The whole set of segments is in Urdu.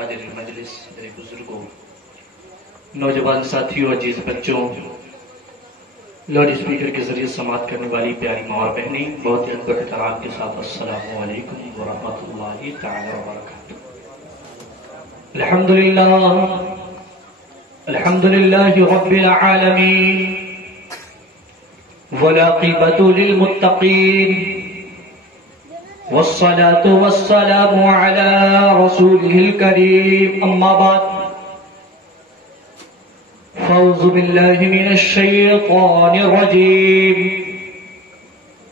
حاضر مجلس، میرے بزرگوں، نوجوان ساتھیوں، عزیز بچوں، لاؤڈ اسپیکر کے ذریعے سماعت کرنے والی پیاری ماں اور بہنیں، بہت ہی ادب احترام کے ساتھ السلام علیکم ورحمۃ اللہ تعالی وبرکاتہ۔ الحمدللہ رب العالمین والعاقبۃ للمتقین والصلاة والسلام على رسوله الكريم، اما بعد فاعوذ بالله من الشيطان الرجيم،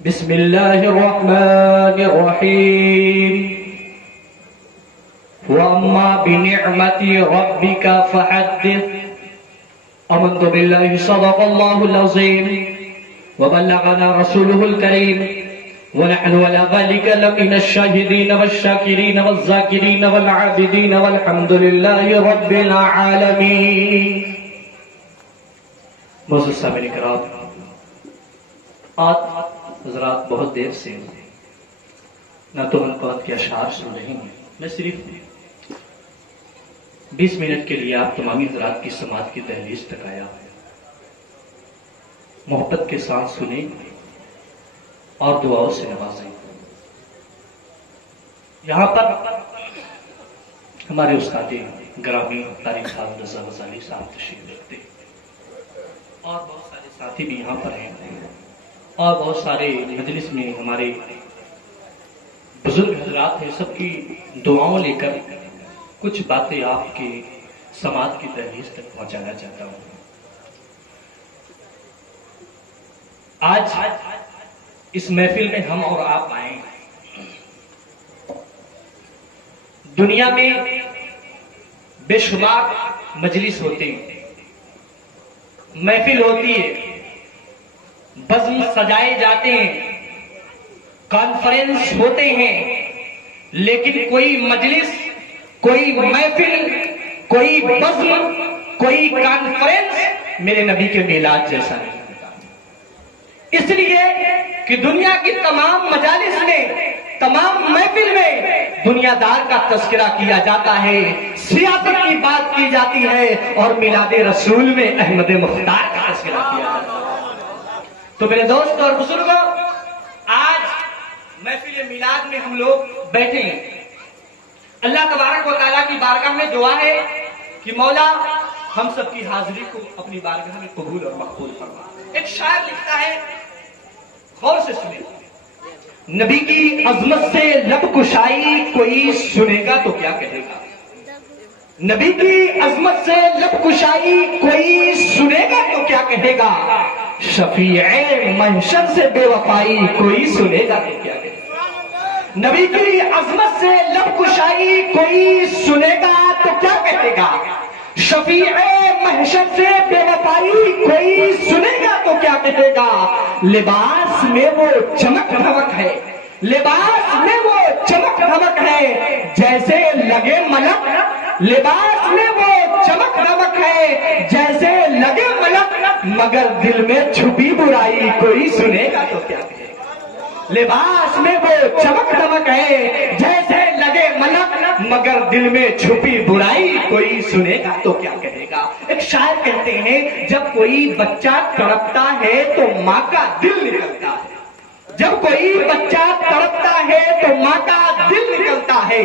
بسم الله الرحمن الرحيم، واما بنعمة ربك فحدث۔ آمنت بالله صدق الله العظيم وبلغنا رسوله الكريم، ونحن على ذلك لمن الشاهدين والشاكرين والذاكرين والعابدين والحمد لله رب العالمين۔ معزز سامعین کرام، آج حضرات بہت دیر سے نعت و منقبت کے اشعار سن رہے ہیں۔ میں صرف 20 منٹ کے لیے آپ تمامی حضرات کی سماعت کی دہلیز تک آیا ہوں۔ محبت کے ساتھ سنیں اور دعاؤں سے نوازیں۔ یہاں پر ہمارے استاد گرامی قاری صاحب رضا غزالی صاحب تشریف رکھتے ہیں، اور بہت سارے ساتھی بھی یہاں پر ہیں، اور بہت سارے مجلس میں ہمارے بزرگ حضرات ہیں۔ سب کی دعاؤں لے کر کچھ باتیں آپ کے سماعت کی دہلیز تک پہنچانا چاہتا ہوں۔ آج اس محفل میں ہم اور آپ آئے ہیں۔ دنیا میں بے شمار مجلس ہوتے ہیں، محفل ہوتی ہے، بزم سجائے جاتے ہیں، کانفرنس ہوتے ہیں، لیکن کوئی مجلس، کوئی محفل، کوئی بزم، کوئی کانفرنس میرے نبی کے میلاد جیسا نہیں ہوتا۔ اس لیے کہ دنیا کی تمام مجالس میں، تمام محفل میں دنیا دار کا تذکرہ کیا جاتا ہے، سیاست کی بات کی جاتی ہے، اور میلاد رسول میں احمد مختار کا تذکرہ کیا جاتا ہے۔ تو میرے دوست اور بزرگوں، آج محفل میلاد میں ہم لوگ بیٹھے ہیں۔ اللہ تبارک و تعالیٰ کی بارگاہ میں دعا ہے کہ مولا ہم سب کی حاضری کو اپنی بارگاہ میں قبول اور مقبول فرما۔ ایک شاعر لکھتا ہے، غور سے سنیں، نبی کی عظمت سے لب کشائی کوئی سنے گا تو کیا کہے گا؟ نبی کی عظمت سے لب کشائی کوئی سنے گا تو کیا کہے گا؟ شفیع محشر سے بے وفائی کوئی سنے گا تو کیا کہے گا؟ نبی کی عظمت سے لب کشائی کوئی سنے گا تو کیا کہے گا؟ شفیع محشر سے بے وفائی کوئی سنے گا تو کیا کہے گا؟ لباس میں وہ چمک دھمک ہے، لباس میں وہ چمک دھمک ہے جیسے لگے ملک، لباس میں وہ چمک دھمک ہے جیسے لگے ملک، مگر دل میں چھپی برائی کوئی سنے گا تو کیا کہے گا؟ لباس میں وہ چمک دھمک ہے جیسے لگے ملک، مگر دل میں چھپی برائی کوئی سنے گا تو کیا کہے گا؟ ایک شاعر کہتے ہیں، جب کوئی بچہ تڑپتا ہے تو ماں کا دل نکلتا ہے، جب کوئی بچہ تڑپتا ہے تو ماں کا دل نکلتا ہے،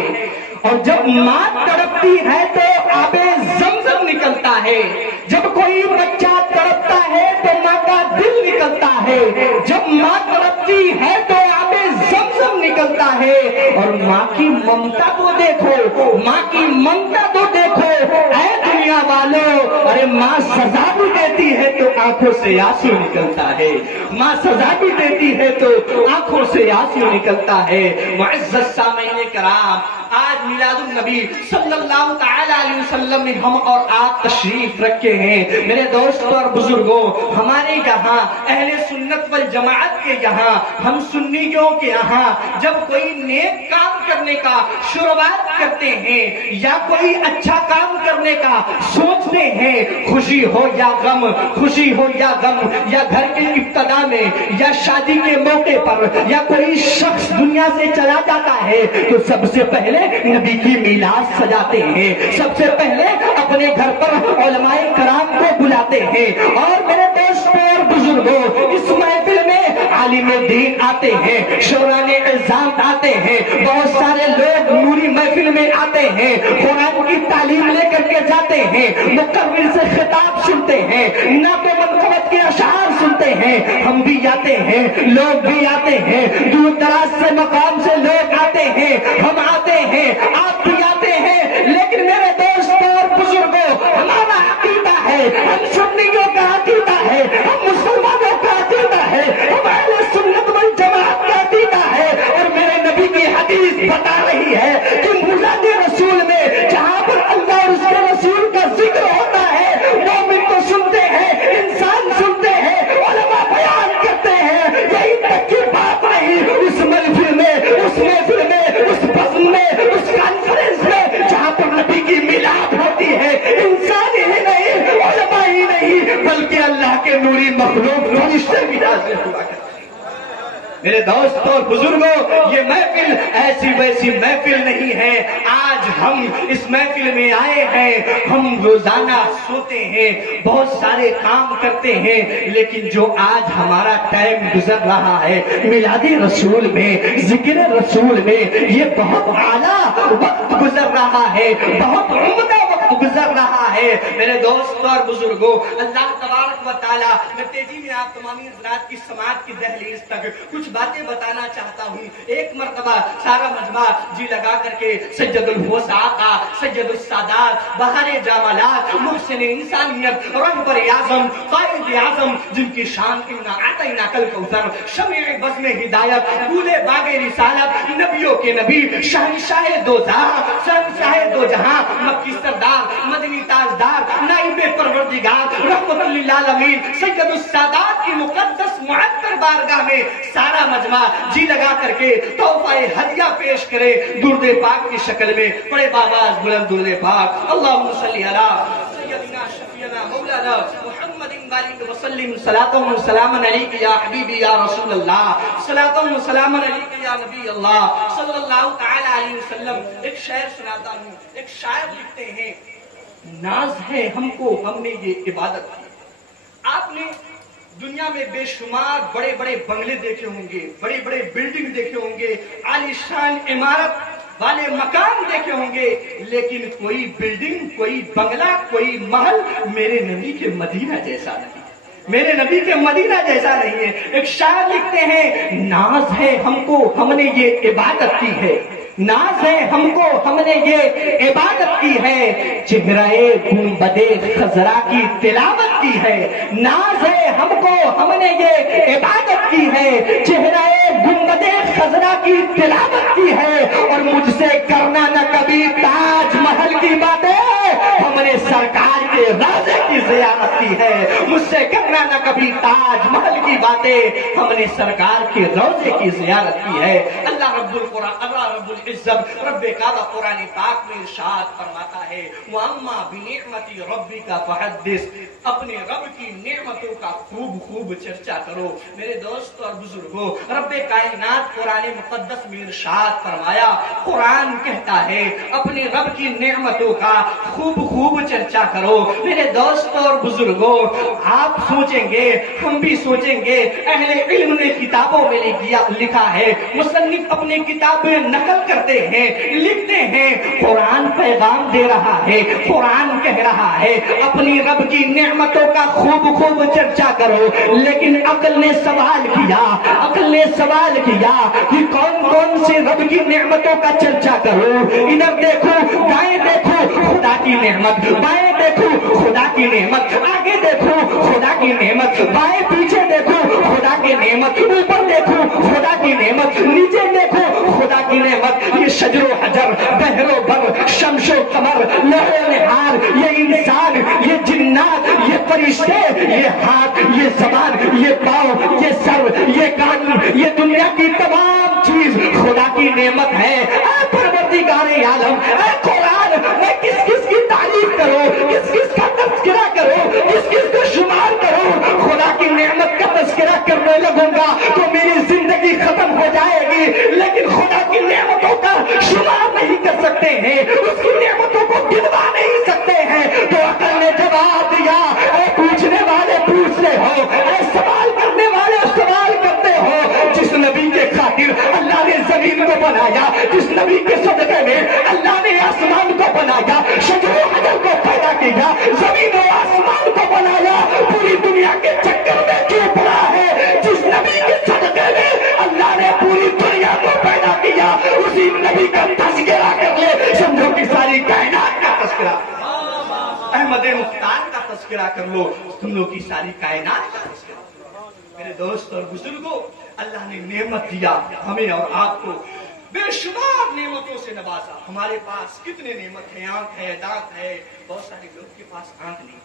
اور جب ماں تڑپتی ہے تو آب زمزم نکلتا ہے، جب کوئی بچہ تڑپتا ہے تو ماں کا دل نکلتا ہے، جب ماں تڑپتی ہے تو آب زمزم نکلتا ہے، اور ماں کی ممتا کو دیکھو، ماں کی ممتا کو دیکھو اے دنیا والوں، ارے ماں سزا بھی دیتی ہے تو آنکھوں سے آنسو نکلتا ہے، ماں سزا بھی دیتی ہے تو آنکھوں سے آنسو نکلتا ہے۔ معزز سامعین کرام، آج میلاد النبی صلی اللہ تعالی علیہ وسلم میں ہم اور آپ تشریف رکھے ہیں۔ میرے دوستوں اور بزرگوں، ہمارے یہاں اہل سنت والجماعت کے یہاں، ہم سنیوں کے یہاں جب کوئی نیک کام کرنے کا شروعات کرتے ہیں یا کوئی اچھا کام کرنے کا سوچتے ہیں، خوشی ہو یا غم، خوشی ہو یا غم، یا گھر کے ابتدا میں یا شادی کے موقع پر یا کوئی شخص دنیا سے چلا جاتا ہے تو سب سے پہلے نبی کی میلاد سجاتے ہیں، سب سے پہلے اپنے گھر پر علماء کرام کو بلاتے ہیں، اور میرے دوستوں اور بزرگوں اس محفل میں عالم دین آتے ہیں، شوران اعظام آتے ہیں، بہت سارے لوگ نوری محفل میں آتے ہیں، قرآن کی تعلیم لے کر کے جاتے ہیں، مقرر سے خطاب سنتے ہیں، نعت و منقبت کے اشعار سنتے ہیں۔ ہم بھی آتے ہیں، لوگ بھی آتے ہیں، دور دراز سے مقام سے لوگ آتے ہیں، ہم آتے ہیں، آپ بھی آتے ہیں، لیکن میرے دوستوں اور بزرگوں ہمارا عقیدہ ہے، ہم سنیوں کا عقیدہ ہے، ہم مسلمانوں کا عقیدہ ہے، ہمارے سنت والجماعت کا عقیدہ ہے، اور میرے نبی کی حدیث بتا رہی ہے کہ میلاد رسول میں جہاں پر اللہ اور اس کے رسول کا ذکر ہوتا ہے، مومن تو سنتے ہیں، انسان سنتے ہیں، علماء بیان کرتے ہیں، یہی تک کی بات نہیں، اس محفل میں، اس محفل میں، اس بزم میں، اس کانفرنس میں جہاں پر نبی کی میلاد ہوتی ہے، انسان ہی نہیں، علماء ہی نہیں، بلکہ اللہ کے نوری مخلوق فرشتے بھی حاضر ہوا کرتے ہیں۔ میرے دوستوں اور بزرگوں، یہ محفل ایسی ویسی محفل نہیں ہے۔ آج ہم اس محفل میں آئے ہیں، ہم روزانہ سوتے ہیں، بہت سارے کام کرتے ہیں، لیکن جو آج ہمارا ٹائم گزر رہا ہے میلاد رسول میں، ذکر رسول میں، یہ بہت اعلیٰ وقت گزر رہا ہے، بہت عمدہ وقت گزر رہا ہے۔ میرے دوستوں اور بزرگوں، اللہ تبارک و تعالیٰ، میں تیزی میں آپ تمامی حضرات کی سماعت کی دہلیز تک کچھ باتیں بتانا چاہتا ہوں۔ ایک مرتبہ سارا مجمع جی لگا کر کے سید الفوز آقا، سید السادات، بہار جمالات، محسن انسانیت، رہبر اعظم، قائد اعظم، جن کی شان انا اعطیناک الکوثر، شمع بزم ہدایت، پھول باغ رسالت، نبیوں کے نبی، شہنشاہ دو زہاں، شہنشاہ دو جہاں، مکی سردار، مدنی تاجدار، نائب پروردگار، رحمت للعالمین، سید السادات کی مقدس معطر بارگاہ میں سارا مجمع جی لگا کر کے تحفہ ہدیہ پیش کرے درود پاک کی شکل میں۔ پڑے باباز بلند درود پاک، اللہم صلی علی سیدنا شفیعنا مولانا محمد وآلہ وسلم، صلاۃ و سلام علیک یا حبیبی یا رسول اللہ، صلاۃ و سلام علیک یا نبی اللہ صلی اللہ تعالی علیہ وسلم۔ ایک شعر سناتا ہوں، ایک شاعر لکھتے ہیں، ناز ہے ہم کو ہم نے یہ عبادت کی۔ آپ نے دنیا میں بے شمار بڑے بڑے بنگلے دیکھے ہوں گے، بڑے بڑے بلڈنگ دیکھے ہوں گے، عالی شان عمارت والے مکان دیکھے ہوں گے، لیکن کوئی بلڈنگ، کوئی بنگلہ، کوئی محل میرے نبی کے مدینہ جیسا نہیں، میرے نبی کے مدینہ جیسا نہیں ہے۔ ایک شاعر لکھتے ہیں، ناز ہے ہم کو ہم نے یہ عبادت کی ہے، ناز ہے ہم کو ہم نے یہ عبادت کی ہے، چہرہ گنبد خضرا کی تلاوت کی ہے، ناز ہے ہم کو ہم نے یہ عبادت کی ہے، چہرہ گنبد خضرا کی تلاوت کی ہے، اور مجھ سے کرنا نہ کبھی تاج محل کی باتیں، ہم نے سرکار کے روضے کی زیارت کی ہے، مجھ سے کرنا نہ کبھی تاج محل کی باتیں، ہم نے سرکار کے روضے کی زیارت کی ہے۔ اللہ رب القرآن، اللہ رب العزت، رب کعبہ قرآن پاک میں ارشاد فرماتا ہے، وَأَمَّا بِنِعْمَةِ رَبِّكَ فَحَدِّثْ، اپنے رب کی نعمتوں کا خوب خوب چرچا کرو۔ میرے دوست اور بزرگوں، رب کائنات قرآن مقدس میں ارشاد فرمایا، قرآن کہتا ہے اپنے رب کی نعمتوں کا خوب خوب چرچا کرو۔ میرے دوست اور بزرگوں، آپ سوچیں گے، ہم بھی سوچیں گے، اہل علم نے کتابوں میں لکھا ہے، مصنف اپنے کتاب میں نقل کرتے ہیں، لکھتے ہیں، قرآن پیغام دے رہا ہے، قرآن کہہ رہا ہے اپنی رب کی نعمتوں کا خوب خوب چرچا کرو، لیکن عقل نے سوال کیا، عقل نے سوال کیا کہ کون کون سے رب کی نعمتوں کا چرچا کرو؟ ادھر دیکھو، دائیں دیکھو، خدا کی نعمت، بائیں دیکھو، خدا کی نعمت، آگے دیکھو، خدا کی نعمت، بائیں پیچھے دیکھو، خدا کی نعمت، اوپر دیکھو، خدا کی نعمت، نیچے دیکھو، خدا کی نعمت۔ یہ شجر و حجر، بحر و بر، شمس و قمر، لوح و نہار، یہ انسان، یہ جنات، یہ فرشتے، یہ ہاتھ، یہ زبان، یہ پاؤں، یہ سر، یہ کان، یہ دنیا کی تمام چیز خدا کی نعمت ہے۔ اے پروردگار عالم، اے قرآن، میں کس کس کی تعریف کروں، کس کس کا تذکرہ کروں، کس کس کو شمار کروں؟ خدا کی نعمت کا تذکرہ کرنے لگوں گا تو میری زندگی زندگی ختم ہو جائے گی لیکن خدا کی نعمتوں کا شمار نہیں کر سکتے ہیں، اس کی نعمتوں کو گنوا نہیں سکتے ہیں۔ تو عقل نے جواب دیا، اے پوچھنے والے پوچھ رہے ہو، اے سوال کرنے والے سوال کرتے ہو، جس نبی کے خاطر اللہ نے زمین کو بنایا، جس نبی کے صدقے میں اللہ نے آسمان کو بنایا، شجر و حجر کو پیدا کیا، زمین و آسمان کو بنایا، پوری دنیا کے چکر میں کیوں پڑا ہے؟ جس نبی کے صدقے میں اللہ نے پوری دنیا کو پیدا کیا، اسی نبی کا تذکرہ کر لے، سمجھو کہ ساری کائنات کا تذکرہ، احمد مختار کا تذکرہ کر لو، سمجھو کہ ساری کائنات کا تذکرہ۔ میرے دوست اور بزرگوں، اللہ نے نعمت دیا ہمیں اور آپ کو، بے شمار نعمتوں سے نوازا۔ ہمارے پاس کتنے نعمت ہیں، آنکھ ہے، دانت ہے، بہت سارے لوگ کے پاس آنکھ نہیں،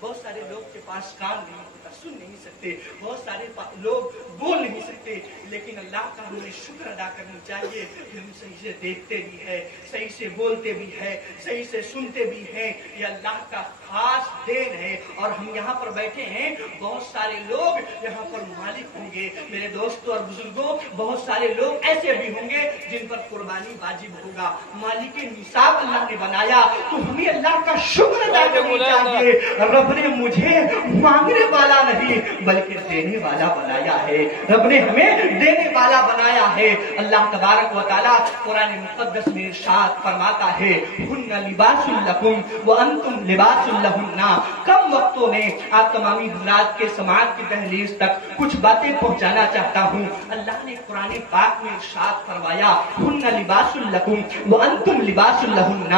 بہت سارے لوگ کے پاس کان نہیں ہوتا، سن نہیں سکتے، بہت سارے لوگ بول نہیں سکتے، لیکن اللہ کا ہمیں شکر ادا کرنا چاہیے کہ ہم صحیح سے دیکھتے بھی ہیں، صحیح سے بولتے بھی ہیں، صحیح سے سنتے بھی ہیں۔ یہ اللہ کا خاص دین ہے، اور ہم یہاں پر بیٹھے ہیں، بہت سارے لوگ یہاں پر مالک ہوں گے۔ میرے دوستوں اور بزرگوں، بہت سارے لوگ ایسے بھی ہوں گے جن پر قربانی واجب ہوگا، مالک نصاب اللہ نے بنایا، تو ہمیں اللہ کا شکر ادا کرنا چاہیے۔ رب نے مجھے مانگنے والا نہیں بلکہ دینے والا بنایا ہے، رب نے ہمیں دینے والا بنایا ہے۔ اللہ تبارک و تعالیٰ قرآن مقدس میں ارشاد فرماتا ہے، ہن لباس لکم وانتم لباس لہن۔ کم وقتوں میں آپ تمامی حضرات کے سماعت کی دہلیز تک کچھ باتیں پہنچانا چاہتا ہوں۔ اللہ نے قرآن پاک میں ارشاد فرمایا، ہن لباس لکم وانتم لباس لہن۔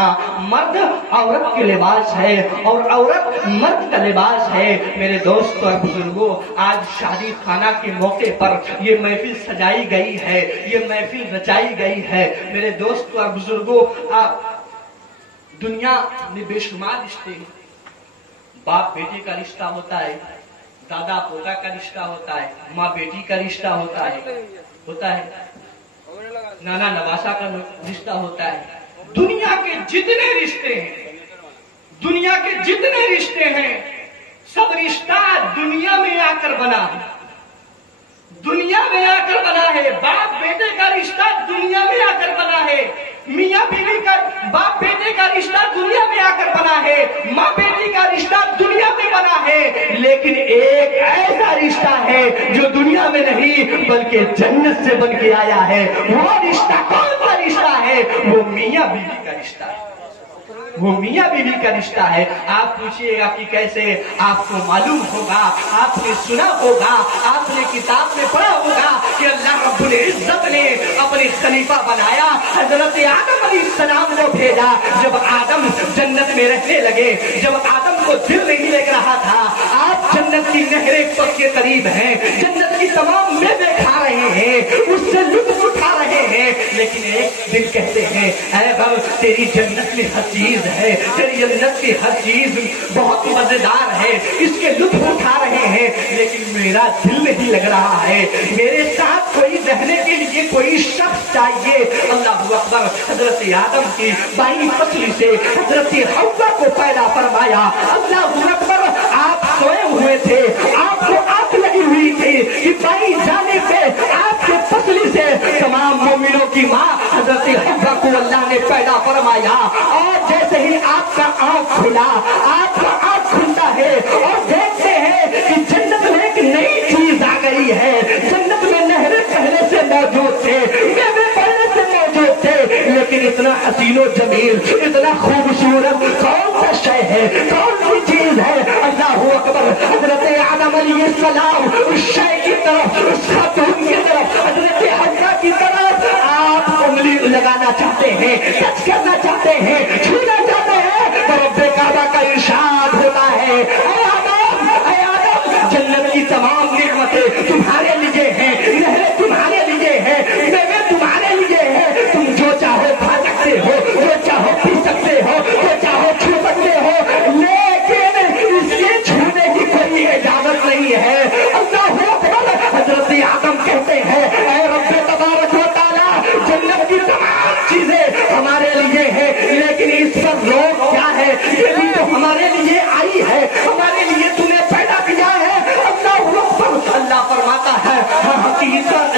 مرد عورت کے لباس ہے اور عورت مرد کا لباس ہے۔ میرے دوست اور بزرگوں، آج شادی خانہ کے موقع پر یہ محفل سجائی گئی ہے، یہ محفل رچائی گئی ہے۔ میرے دوست اور بزرگوں، دنیا میں بے شمار رشتے ہیں، باپ بیٹے کا رشتہ ہوتا ہے، دادا پوتا کا رشتہ ہوتا ہے، ماں بیٹی کا رشتہ ہوتا ہے، نانا نواسا کا رشتہ ہوتا ہے۔ دنیا کے جتنے رشتے ہیں، دنیا کے جتنے رشتے ہیں، سب رشتہ دنیا میں آ کر بنا ہے، دنیا میں آ کر بنا ہے۔ باپ بیٹے کا رشتہ دنیا میں آ کر بنا ہے، میاں بیوی کا، باپ بیٹے کا رشتہ دنیا میں آ کر بنا ہے، ماں بیٹی کا رشتہ دنیا میں بنا ہے، لیکن ایک ایسا رشتہ ہے جو دنیا میں نہیں بلکہ جنت سے بن کے آیا ہے۔ وہ رشتہ کون سا رشتہ ہے؟ وہ میاں بیوی کا رشتہ ہے، وہ میاں بیوی کا رشتہ ہے۔ آپ پوچھئے گا کہ کیسے؟ آپ کو معلوم ہوگا، آپ نے سنا ہوگا، آپ نے کتاب میں پڑھا ہوگا کہ اللہ رب العزت نے اپنے خلیفہ بنایا، حضرت آدم علیہ السلام کو بھیجا۔ جب آدم جنت میں رہنے لگے، جب آدم کو دل نہیں لگ رہا تھا، آپ جنت کی نہریں کے قریب ہیں، جنت کی تمام میوے کھا رہے ہیں، اس سے لطف اٹھا رہے ہیں، لیکن ایک دن کہتے ہیں، اے رب تیری جنت میں ہر چیز ہے، تیری جنت کی ہر چیز بہت مزیدار ہے، اس کے لطف اٹھا رہے ہیں، لیکن میرا دل نہیں لگ رہا ہے، میرے ساتھ کوئی رہنے کے لیے کوئی شخص چاہیے۔ اللہ اکبر، حضرت آدم کی بائیں پسلی سے حضرت حوا کو پیدا فرمایا۔ اللہ اکبر، آپ سوئے ہوئے تھے، آپ کو آگ لگی ہوئی تھی کہ بائیں جانب پہ آپ کے پسلی سے تمام مومنوں کی ماں حضرت حوا کو اللہ نے پیدا فرمایا، اور جیسے ہی آپ کا آنکھ کھلا، آپ کا آنکھ کھلتا ہے اور دیکھتے ہیں کہ جنت میں ایک نئی چیز آ گئی ہے، جنت میں نہریں پہلے سے موجود تھے، میوے پہلے سے موجود تھے، لیکن اتنا حسین و جمیل، اتنا خوبصورت کون سا شے ہے، کون سی چیز ہے؟ اللہ اکبر، حضرت آدم علیہ السلام اس شے کی طرف، اس خاتون کی طرف، حضرت حوا کی طرف آپ انگلی لگانا چاہتے ہیں، ٹچ کرنا چاہتے ہیں، چھونا چاہتے ہیں، تو رب کعبہ کا ارشاد ہوتا ہے، اے آدم، جنت کی تمام نعمتیں تمہارے لیے ہیں، نہریں تمہارے لیے ہیں، میوے تمہارے لیے ہیں، تم جو چاہو کھا سکتے ہو، جو چاہو پی سکتے ہو، جو چاہو چھو سکتے ہو، لیکن اس کے چھونے کی کوئی اجازت نہیں ہے۔ اللہ اکبر، حضرت آدم کہتے ہیں، اے رب تبارک و تعالیٰ، جنت کی تمام چیزیں ہمارے لیے ہیں، لیکن اس پر روک کیا ہے؟ یہ بھی تو ہمارے لیے آئی ہے، ہمارے لیے تمہیں پیدا کیا ہے۔ اللہ فرماتا ہے،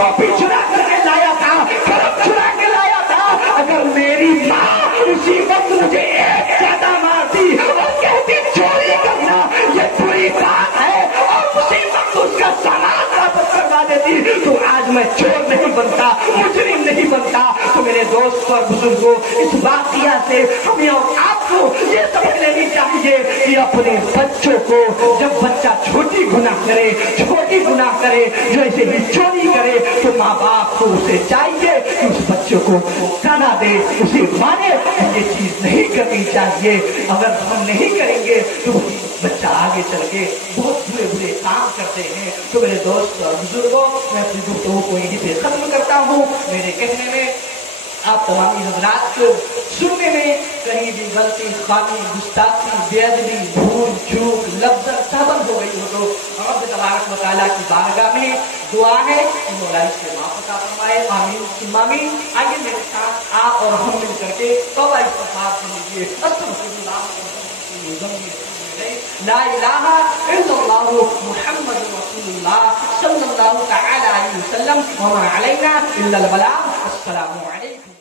کاپی چرا کر کے لایا تھا، قلم چرا کے لایا تھا، اگر میری ماں اسی وقت مجھے ایک زیادہ مارتی اور کہتی چوری کرنا یہ بری بات ہے اور اسی وقت اس کا سامان واپس کروا دیتی تو آج میں چور نہیں بنتا، مجرم نہیں بنتا۔ تو میرے دوست اور بزرگوں، اس واقعہ سے ہمیں اور آپ کو یہ سمجھ لینی چاہیے کہ اپنے بچوں کو جب بچہ چھوٹی گناہ کرے جو ایسے ہی چوری کرے تو ماں باپ کو اسے چاہیے کہ اس بچوں کو کھانا دے، اسے مانے یہ چیز نہیں کرنی چاہیے۔ اگر ہم نہیں کریں گے تو بچہ آگے چل کے بہت برے کام کرتے ہیں۔ تو میرے دوست اور بزرگوں، میں اپنی گفتگو کو یہیں پہ ختم کرتا ہوں۔ میرے کہنے میں آپ تمامی حضرات کو سننے میں کہیں بھی غلطی، خامی، گستاخی، بے ادبی، بھول چوک، لفظ تبدیل ہو گئی ہو تو رب تبارک و تعالیٰ کی بارگاہ میں دعا ہے کہ مولا اس سے معاف عطا فرمائے۔ آمین ثم آمین۔ آئیے میرے ساتھ آپ اور ہم مل کر کے توبہ استغفار کر لیجیے۔ لا الہ الا اللہ محمد رسول اللہ صلی اللہ تعالی علیہ وسلم وما علینا الا البلاغ۔ السلام علیکم۔